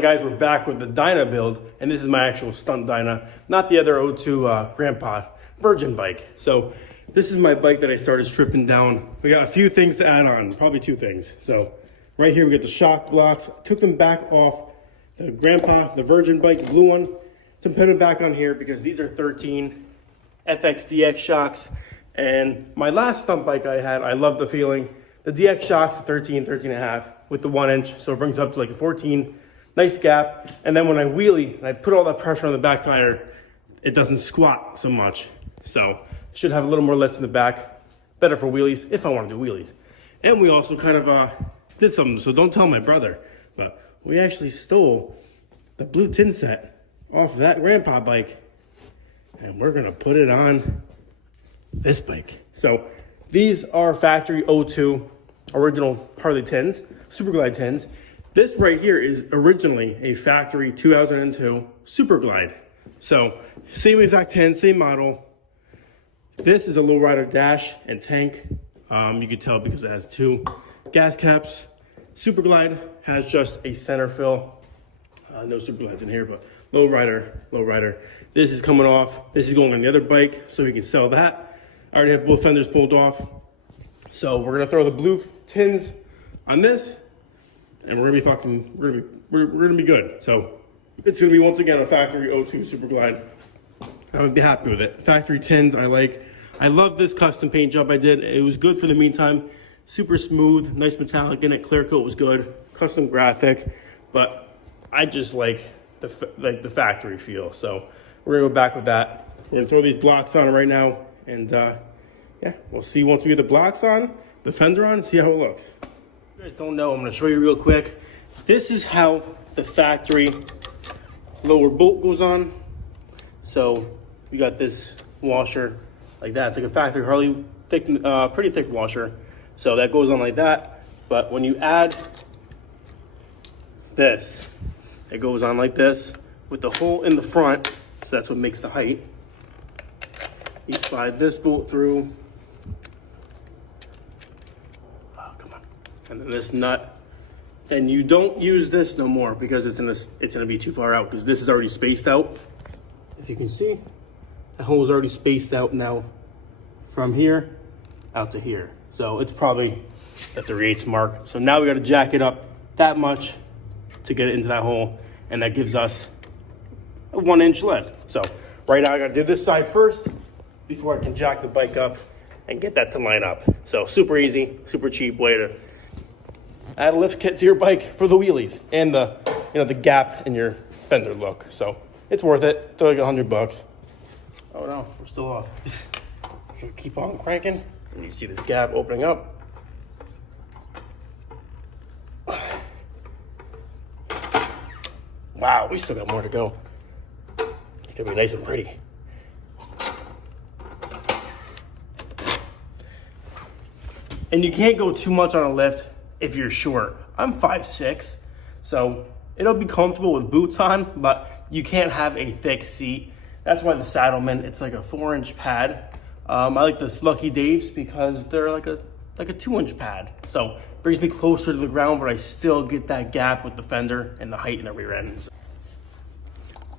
Guys, we're back with the Dyna build, and this is my actual Stunt Dyna, not the other O2 Grandpa Virgin bike. So this is my bike that I started stripping down. We got a few things to add on, probably two things. So right here we got the shock blocks. Took them back off the Grandpa, the Virgin bike, the blue one, to put them back on here because these are 13 FX-DX shocks. And my last stunt bike I had, I love the feeling. The DX shocks are 13 and a half with the 1 inch, so it brings up to like a 14. Nice gap, and then when I wheelie and I put all that pressure on the back tire, it doesn't squat so much. So should have a little more lift in the back. Better for wheelies if I want to do wheelies. And we also kind of did something, so don't tell my brother, but we actually stole the blue tin set off that Grandpa bike, and we're gonna put it on this bike. So these are factory O2 original Harley tins, Super Glide tins. This right here is originally a factory 2002 Super Glide. So same exact tin, same model. This is a lowrider dash and tank. You can tell because it has two gas caps. Super Glide has just a center fill. No Super Glides in here, but lowrider. This is coming off. This is going on the other bike, so we can sell that. I already have both fenders pulled off. So we're gonna throw the blue tins on this, and we're gonna be good. So it's gonna be once again a factory O2 Super Glide. I would be happy with it. Factory tins I like. I love this custom paint job I did. It was good for the meantime. Super smooth, nice metallic in it. Clear coat was good. Custom graphic, but I just like the factory feel. So we're gonna go back with that. We're gonna throw these blocks on right now, and yeah, we'll see once we get the blocks on, the fender on, and see how it looks. If you guys don't know, I'm gonna show you real quick. This is how the factory lower bolt goes on. So you got this washer like that. It's like a factory Harley thick, pretty thick washer. So that goes on like that. But when you add this, it goes on like this with the hole in the front. So that's what makes the height. You slide this bolt through. And then this nut, and you don't use this no more because it's gonna be too far out because this is already spaced out. If you can see, the hole is already spaced out now from here out to here. So it's probably at the 3/8 mark. So now we got to jack it up that much to get it into that hole, and that gives us a 1 inch lift. So right now I got to do this side first before I can jack the bike up and get that to line up. So super easy, super cheap way to add a lift kit to your bike for the wheelies and the the gap in your fender look. So it's worth it. It's like $100. Oh no, we're still off. So keep on cranking, and you see this gap opening up. Wow, we still got more to go. It's gonna be nice and pretty. And you can't go too much on a lift if you're short. I'm 5'6", so it'll be comfortable with boots on, but you can't have a thick seat. That's why the Saddlemen, it's like a 4-inch pad. I like the Lucky Daves because they're like a 2-inch pad. So it brings me closer to the ground, but I still get that gap with the fender and the height in the rear end. So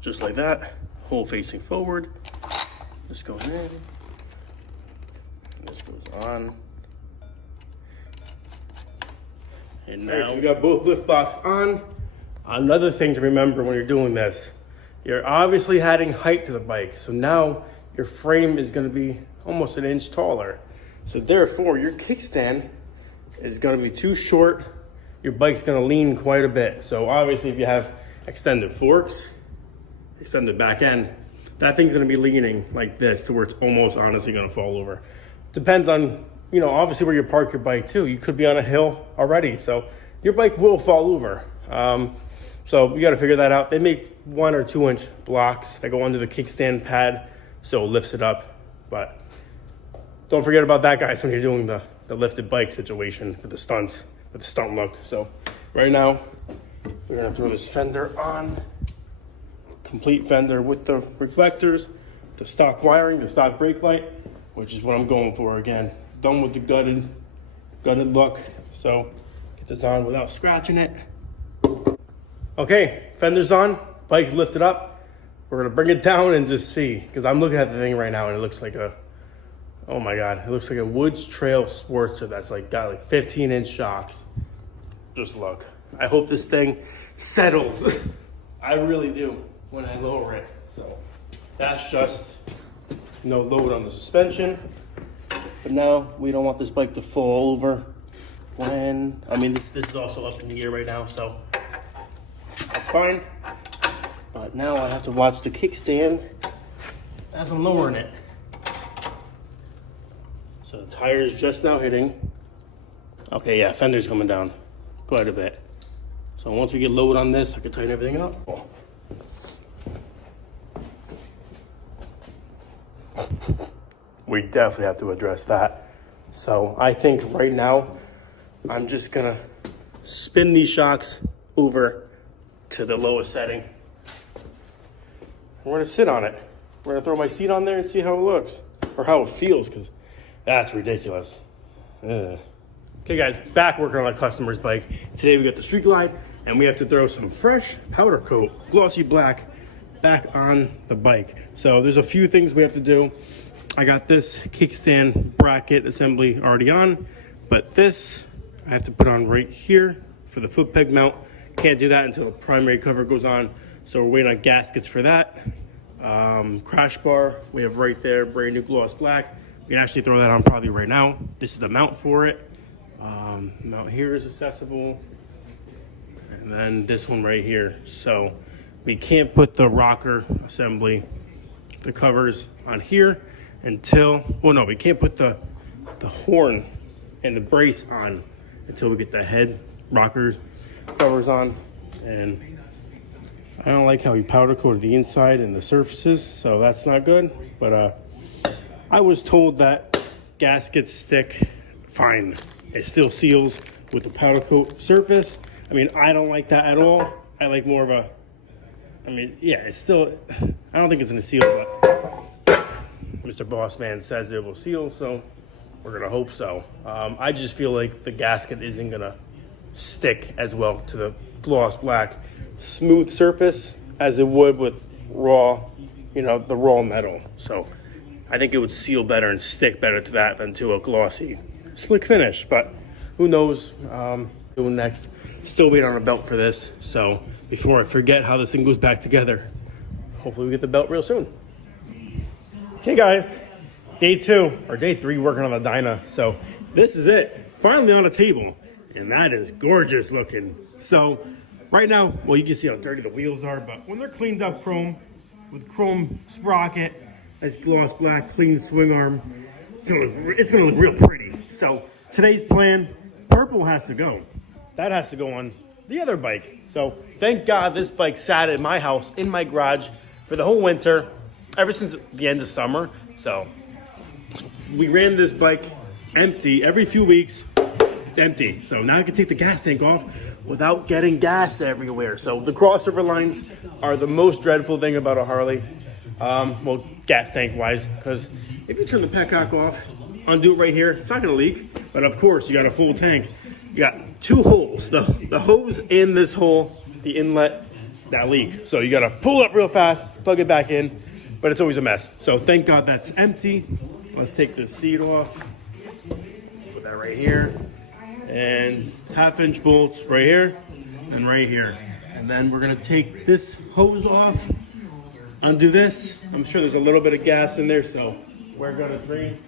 just like that, hole facing forward. This goes in, this goes on. And now we got both lift blocks on. Another thing to remember when you're doing this, you're obviously adding height to the bike. So now your frame is gonna be almost 1 inch taller. So therefore your kickstand is gonna be too short. Your bike's gonna lean quite a bit. So obviously if you have extended forks, extended back end, that thing's gonna be leaning like this to where it's almost honestly gonna fall over. Depends on, obviously where you park your bike too. You could be on a hill already, so your bike will fall over. So you got to figure that out. They make 1 or 2 inch blocks that go under the kickstand pad, so it lifts it up. But don't forget about that, guys, when you're doing the lifted bike situation for the stunts, for the stunt look. So right now, we're gonna throw this fender on. Complete fender with the reflectors, the stock wiring, the stock brake light, which is what I'm going for again. Done with the gutted look. So get this on without scratching it. Okay, fender's on, bike's lifted up. We're gonna bring it down and just see, because I'm looking at the thing right now and it looks like a, oh my God, it looks like a Woods Trail Sportster that's like got like 15-inch shocks. Just look. I hope this thing settles. I really do when I lower it. So that's just no load on the suspension. But now we don't want this bike to fall over when, I mean, this is also up in the air right now, so that's fine. But now I have to watch the kickstand as I'm lowering it. So the tire is just now hitting. Okay, yeah, fender's coming down quite a bit. So once we get load on this, I can tighten everything up. We definitely have to address that. So I think right now, I'm just gonna spin these shocks over to the lowest setting. We're gonna sit on it. We're gonna throw my seat on there and see how it looks, or how it feels, because that's ridiculous. Ugh. Okay guys, back working on a customer's bike. Today we got the Street Glide, and we have to throw some fresh powder coat, glossy black, back on the bike. So there's a few things we have to do. I got this kickstand bracket assembly already on, but this I have to put on right here for the foot peg mount. Can't do that until the primary cover goes on. So we're waiting on gaskets for that. Crash bar, we have right there, brand new gloss black. We can actually throw that on probably right now. This is the mount for it. Mount here is accessible. And then this one right here. So we can't put the rocker assembly, the covers on here until, well no, we can't put the horn and the brace on until we get the head rocker covers on. And I don't like how we powder coated the inside and the surfaces, so that's not good. But I was told that gaskets stick fine. It still seals with the powder coat surface. I mean, I don't like that at all. I like more of a, I mean, yeah, it's still, I don't think it's gonna seal, but Mr. Bossman says it will seal, so we're gonna hope so. I just feel like the gasket isn't gonna stick as well to the gloss black smooth surface as it would with raw, you know, the raw metal. So I think it would seal better and stick better to that than to a glossy slick finish, but who knows. Doing next, still waiting on a belt for this. So before I forget how this thing goes back together, hopefully we get the belt real soon. Okay guys, day 2 or day 3 working on the Dyna. So this is it, finally on the table, and that is gorgeous looking. So right now, well, you can see how dirty the wheels are, but when they're cleaned up chrome with chrome sprocket, nice gloss black, clean swing arm, it's gonna look real pretty. So today's plan, purple has to go. That has to go on the other bike. So thank God this bike sat in my house, in my garage for the whole winter, ever since the end of summer. So we ran this bike empty every few weeks. It's empty. So now I can take the gas tank off without getting gas everywhere. So the crossover lines are the most dreadful thing about a Harley. Well, gas tank wise, because if you turn the petcock off, undo it right here, it's not gonna leak. But of course, you got a full tank. You got 2 holes, the hose in this hole, the inlet, that leak. So you gotta pull up real fast, plug it back in, but it's always a mess. So thank God that's empty. Let's take this seat off, put that right here, and 1/2-inch bolts right here and right here. And then we're gonna take this hose off, undo this. I'm sure there's a little bit of gas in there, so we're gonna drain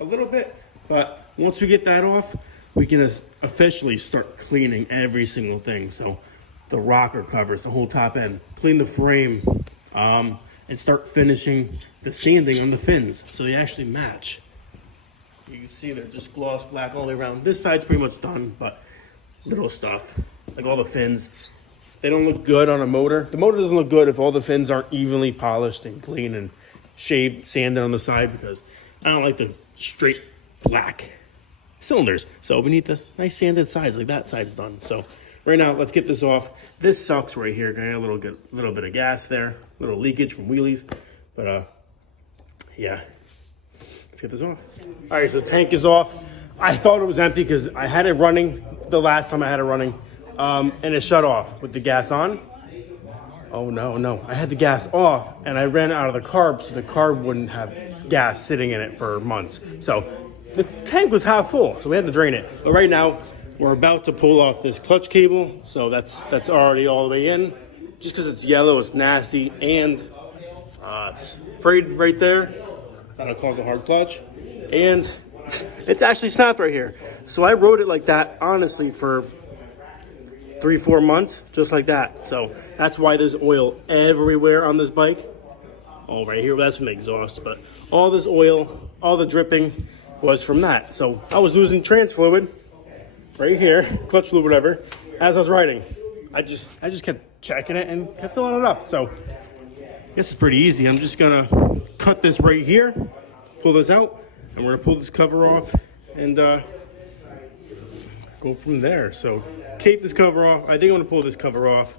a little bit. But once we get that off, we can officially start cleaning every single thing. So the rocker covers, the whole top end, clean the frame, and start finishing the sanding on the fins so they actually match. You can see they're just gloss black all the way around. This side's pretty much done, but little stuff, like all the fins, they don't look good on a motor. The motor doesn't look good if all the fins aren't evenly polished and clean and shaved, sanded on the side, because I don't like the straight black cylinders. So we need the nice sanded sides, like that side's done. So right now, let's get this off. This sucks right here. Got a little bit of gas there, a little leakage from wheelies, but yeah, let's get this off. All right, so tank is off. I thought it was empty because I had it running the last time I had it running and it shut off with the gas on. Oh no, I had the gas off and I ran out of the carb, so the carb wouldn't have gas sitting in it for months. So the tank was half full, so we had to drain it. But right now, we're about to pull off this clutch cable, so that's already all the way in. Just because it's yellow, it's nasty, and it's frayed right there. That'll cause a hard clutch. And it's actually snapped right here. So I rode it like that, honestly, for 3-4 months, just like that. So that's why there's oil everywhere on this bike. Oh, right here, that's from the exhaust, but all this oil, all the dripping was from that. So I was losing trans fluid right here, clutch fluid, whatever, as I was riding. I just kept checking it and kept filling it up. So this is pretty easy. I'm just gonna cut this right here, pull this out, and we're gonna pull this cover off and go from there. So take this cover off. I think I'm gonna pull this cover off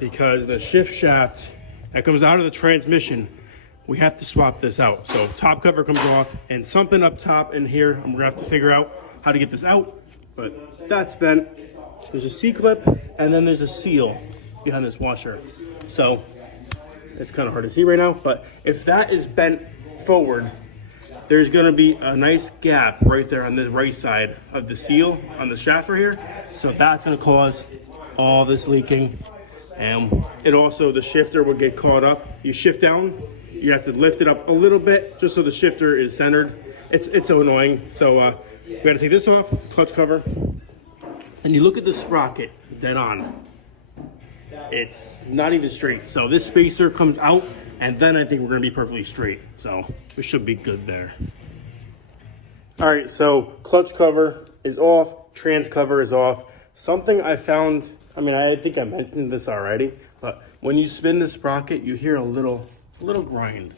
because the shift shaft that comes out of the transmission, we have to swap this out. So top cover comes off and something up top in here, and we're gonna have to figure out how to get this out, but that's bent. There's a C-clip and then there's a seal behind this washer. So it's kind of hard to see right now, but if that is bent forward, there's gonna be a nice gap right there on the right side of the seal on the shaft right here. So that's gonna cause all this leaking. And it also, the shifter will get caught up. You shift down, you have to lift it up a little bit just so the shifter is centered. It's so annoying. So we gotta take this off, clutch cover. And you look at the sprocket, dead on. It's not even straight. So this spacer comes out, and then I think we're gonna be perfectly straight. So we should be good there. All right, so clutch cover is off, trans cover is off. Something I found, I mean, I think I mentioned this already, but when you spin the sprocket, you hear a little grind.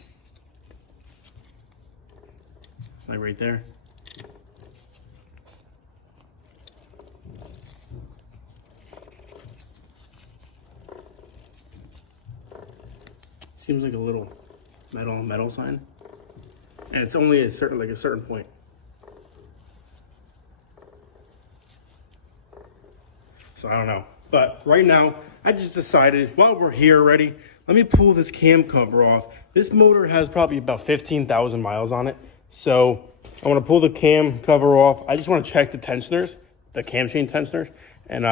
Like right there. Seems like a little metal sign, and it's only a certain point. So I don't know, but right now I just decided while we're here already, let me pull this cam cover off. This motor has probably about 15,000 miles on it, so I want to pull the cam cover off. I just want to check the tensioners, the cam chain tensioners, and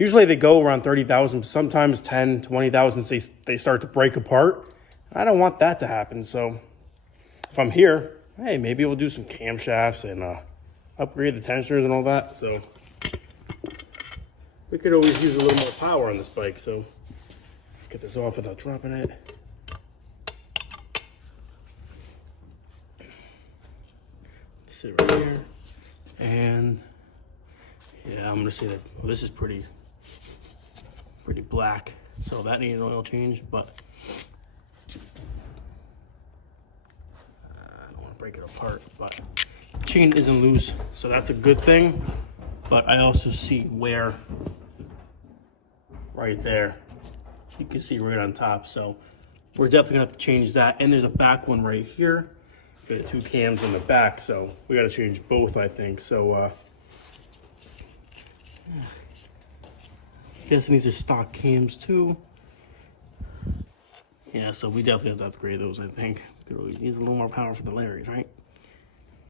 usually they go around 30,000, sometimes 10, 20,000. They start to break apart. I don't want that to happen, so if I'm here, hey, maybe we'll do some camshafts and upgrade the tensioners and all that. So we could always use a little more power on this bike. So let's get this off without dropping it. Sit right here, and yeah, I'm gonna say that this is pretty black, so that needs an oil change, but I don't want to break it apart. But the chain isn't loose, so that's a good thing. But I also see wear right there. You can see right on top, so we're definitely gonna have to change that. And there's a back one right here for the two cams in the back, so we got to change both, I think. So guessing these are stock cams too. Yeah, so we definitely have to upgrade those, I think. Could always use a little more power for the Larrys, right?